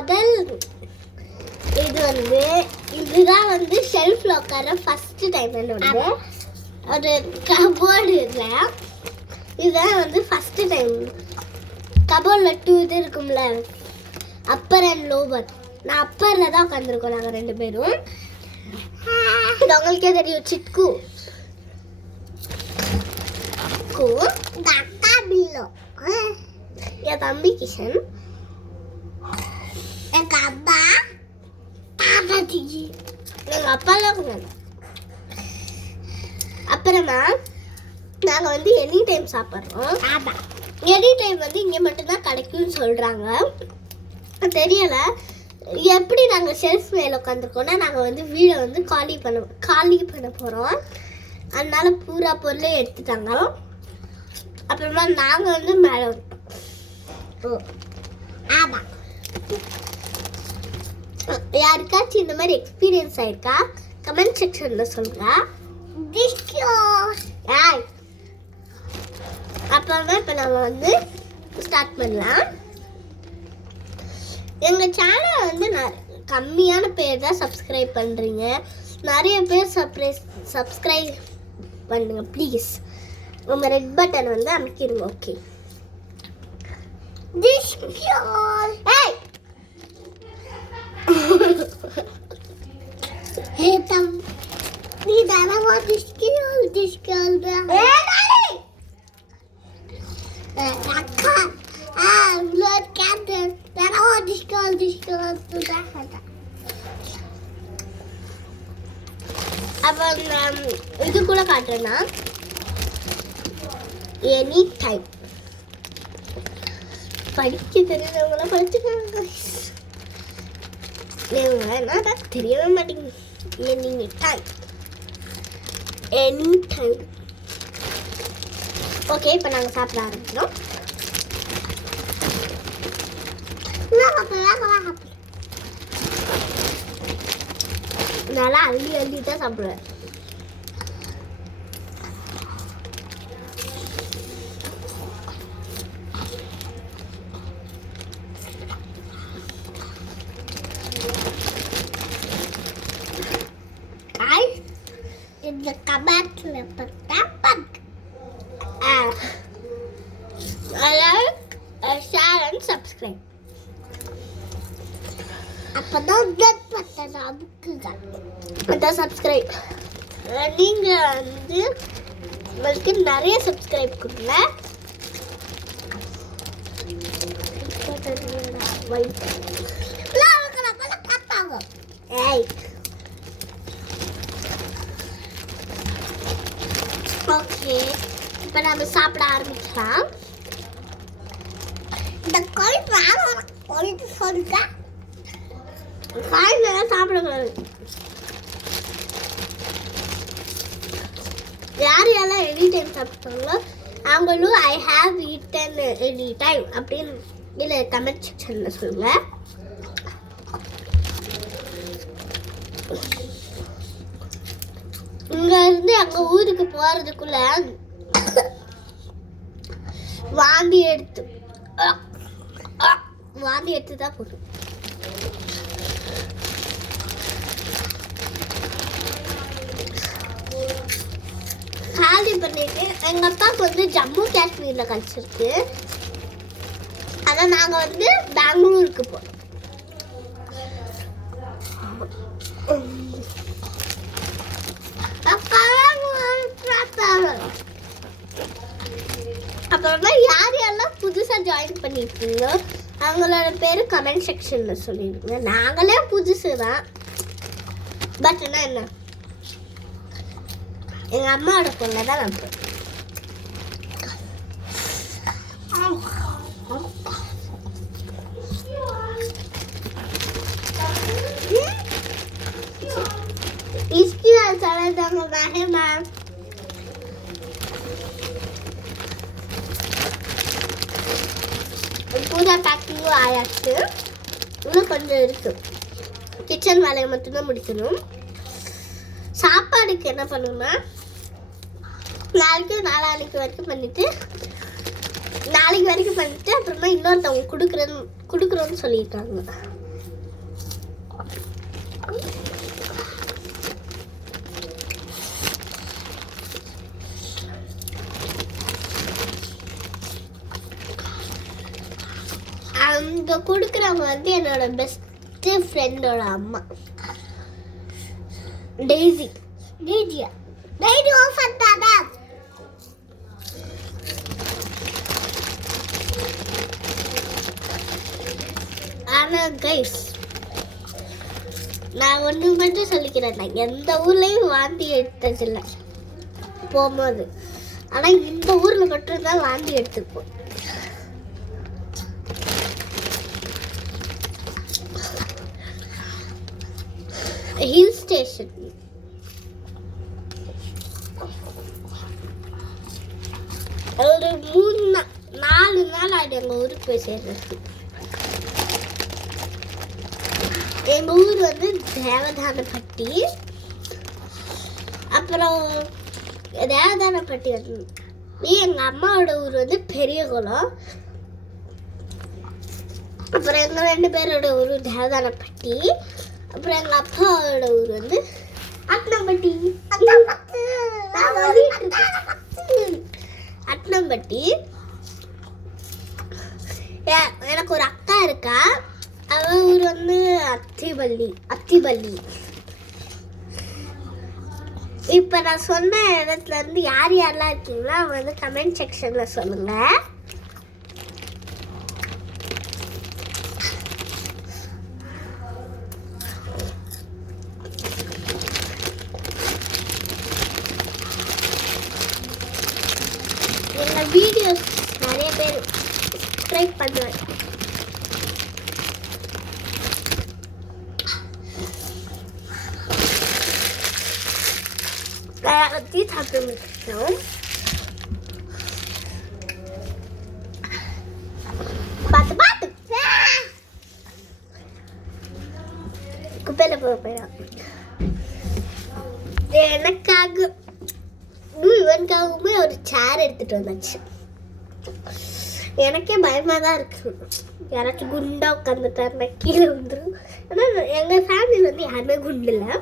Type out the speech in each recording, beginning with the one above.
முதல் இதுதான் வந்து ஷெல்ஃப்ல உட்கார ஃபர்ஸ்ட் டைம் வந்து ஒரு கபோர்டு இல்லை. இதுதான் வந்து ஃபர்ஸ்ட் டைம். கபோர்டில் 2 இது இருக்கும்ல, அப்பர் அண்ட் லோவர். நான் அப்பரில் தான் உட்காந்துருக்கோம் நாங்கள் 2 பேரும். இது உங்களுக்கே தெரியும், சிட்கு அக்கா பில்லோ, என் தம்பி கிஷன், எங்க அப்பா தாத்தாஜி, எங்க அப்பாலாம் கொஞ்சம். அப்புறமா நாங்கள் வந்து எனி டைம் சாப்பிட்றோம். எனி டைம் வந்து இங்கே மட்டும்தான் கிடைக்கும்னு சொல்கிறாங்க. தெரியலை எப்படி. நாங்கள் ஷெல்ஃப் மேலே உட்காந்துருக்கோன்னா நாங்கள் வந்து வீடை வந்து காலி பண்ண போகிறோம். அதனால பூரா பொருளே எடுத்துட்டாங்க. அப்புறமா நாங்கள் வந்து மேலே ஆமாம். யாருக்காச்சும் இந்த மாதிரி எக்ஸ்பீரியன்ஸ் ஆயிருக்கா கமெண்ட் செக்ஷனில் சொல்லுங்க. அப்புறமா இப்போ நம்ம வந்து ஸ்டார்ட் பண்ணலாம். எங்கள் சேனலை வந்து கம்மியான பேர் தான் சப்ஸ்கிரைப் பண்ணுறீங்க. நிறைய பேர் சப்ஸ்கிரைப் பண்ணுங்க ப்ளீஸ். உங்கள் ரெட் பட்டன் வந்து அமைக்கிடுங்க. ஓகே. நீ தானவா அக்கா blood cancer. That all this girl to that. அப்புறம் இது கூட காட்டுறேன்னா எனி டைம் படிக்க தெரிஞ்சவங்களாம் படிச்சுக்காங்க. நான் தெரியவே மாட்டேங்குது. Any time okay. இப்போ நாங்கள் சாப்பிட ஆரம்பிக்கிறோம். நல்லா அள்ளி தான் சாப்பிடுவேன். இந்த கபாட்ல ஷேர் அண்ட் சப்ஸ்கிரைப். அப்பதான் சப்ஸ்கிரைப். நீங்கள் வந்து உங்களுக்கு நிறைய சப்ஸ்கிரைப் கொடுங்க. ஓகே, இப்போ நம்ம சாப்பிட ஆரம்பிக்கலாம். இந்த கோழி சொல்லுங்க சாப்பிடக்கூடாது. யாரெல்லாம் எனி டைம் சாப்பிட்டாங்களோ அவங்களும் I have eaten any time அப்படின்னு இல்லை கமெண்ட் செக்ஷனில் சொல்லுங்க. இங்க இருந்து அங்க ஊருக்கு போறதுக்குள்ள வாந்தி எடுத்து தான் போதும். காலி பண்ணிட்டு எங்க அப்பாவுக்கு வந்து ஜம்மு காஷ்மீர்ல கிடைச்சிருக்கு. அதான் நாங்க வந்து பெங்களூருக்கு போறோம். அப்புறமா யாரெல்லாம் புதுசா ஜாயின் பண்ணிருக்கீங்களோ அவங்களோட பேரு கமெண்ட் செக்ஷன்ல சொல்லிடுங்க. நாங்களே புதுசு தான், பட் என்ன எங்க அம்மாவோட பொண்ணை தான் நம்புறேன். इसकी है मैम. पूजा पैकिंग ஆயாச்சு. இன்னும் கொஞ்சம் இருக்கு. கிச்சன் வேலையை மட்டும்தான் முடிக்கணும். சாப்பாடுக்கு என்ன பண்ணணும்னா நாளைக்கு வரைக்கும் பண்ணிட்டு அப்புறமா இன்னொருத்தவங்க கொடுக்குறோன்னு சொல்லியிருக்காங்க. அங்க கொடுக்குறவங்க வந்து என்னோட பெஸ்ட் ஃப்ரெண்டோட அம்மா டெய்ஸி. டெய்ஸி ஓஃபன் தாதா. ஆனா கைஸ், நான் ஒன்று மட்டும் சொல்லிக்கிறேன், நான் எந்த ஊர்லேயும் வாந்தி எடுத்ததில்லை போகும்போது. ஆனால் இந்த ஊரில் மட்டும்தான் வாந்தி எடுத்துப்போம். ஹில் ஸ்டேஷன் ஒரு 4 நாள் ஆகிடும் எங்கள் ஊருக்கு போய் சேர்றது. எங்கள் ஊர் வந்து தேவதானப்பட்டி. அப்புறம் தேவதானப்பட்டி வந்து எங்கள் அம்மாவோட ஊர் வந்து பெரியகுளம். அப்புறம் எங்கள் 2 பேரோட ஊர் தேவதானப்பட்டி. அப்புறம் எங்கள் அப்பாவோட ஊர் வந்து அட்னம்பட்டி. அட்னம்பட்டி. எனக்கு ஒரு அக்கா இருக்கா, அவ ஊர் வந்து அத்திபள்ளி. இப்போ நான் சொன்ன இடத்துல இருந்து யார் யாரெல்லாம் இருக்கீங்களோ அவங்க வந்து கமெண்ட் செக்ஷனில் சொல்லுங்கள். எங்கள் வீடியோஸ் நிறைய பேர் சப்ஸ்கிரைப் பண்ணுவேன். டீ சாப்பிட்டு முடிச்சிட்டோம். பார்த்து குப்பையில் போயிடும். இவனுக்காகவுமே ஒரு சேர் எடுத்துட்டு வந்தாச்சு. எனக்கே பயமாக தான் இருக்கு, யாராச்சும் குண்டா உட்காந்துட்டாருன்னா கீழே வந்துடும். ஆனால் எங்கள் ஃபேமிலியில் வந்து யாருமே குண்டு இல்லை.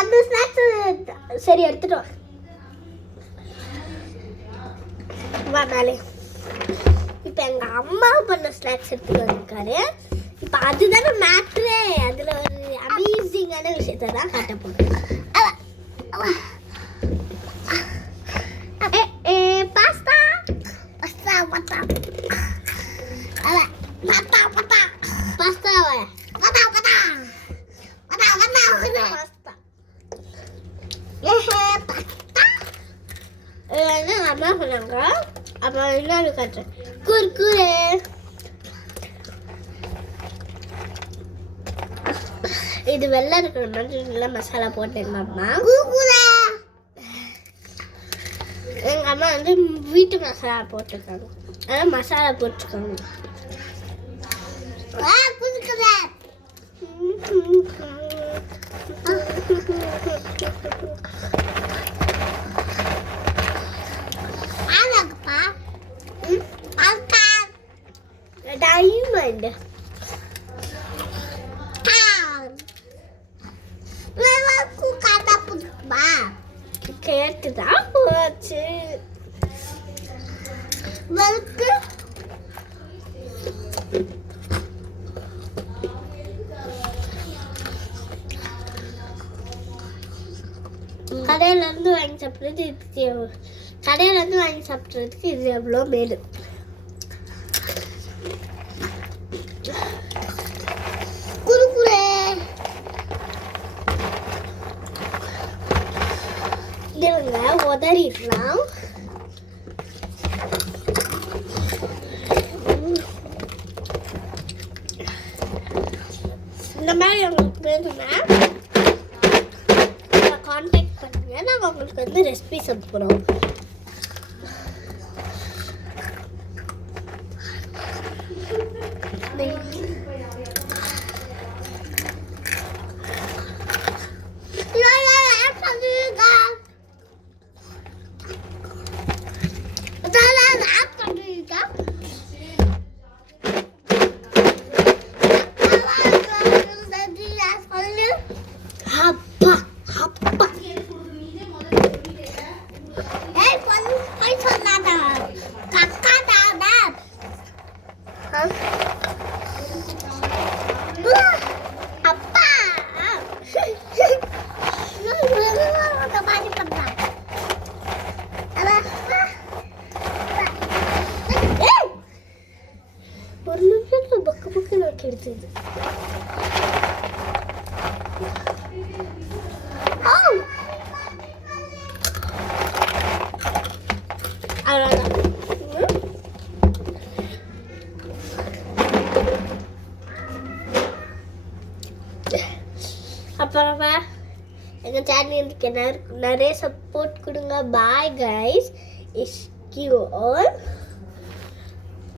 அந்த ஸ்நாக்ஸ் சரி எடுத்துட்டு வா மேலே. இப்போ எங்கள் அம்மா பண்ண ஸ்நாக்ஸ் எடுத்துட்டு வந்திருக்காரு. இப்போ அதுதானே மேட்ரு. அதில் ஒரு அமேசிங்கான விஷயத்தை தான் காட்ட போகிறேன். பாஸ்தா அம்மா சொன்னாங்க. அப்புறம் இன்னொரு காட்டுறேன், குர்குரே. இது வெள்ளை இருக்கிற மாதிரி நல்லா மசாலா போட்டு எங்கள் அம்மா வந்து வீட்டு மசாலா போட்டிருக்காங்க. அதான் மசாலா போட்டிருக்காங்க. டைமண்ட் கேட்டுதான் போச்சு. கடையிலேருந்து வாங்கி சாப்பிட்றதுக்கு இது எவ்வளோ மேலு. இதுங்க உதறிடலாம். இந்த மாதிரி உங்களுக்கு வேணும்னா கான்டாக்ட் பண்ணுங்க, நாங்கள் உங்களுக்கு வந்து ரெசிபிஸ் அனுப்புகிறோம். இது அவ்வளோதான். அப்புறமா எங்கள் சேனலுக்கு நிறைய சப்போர்ட் கொடுங்க. Bye guys, is you all.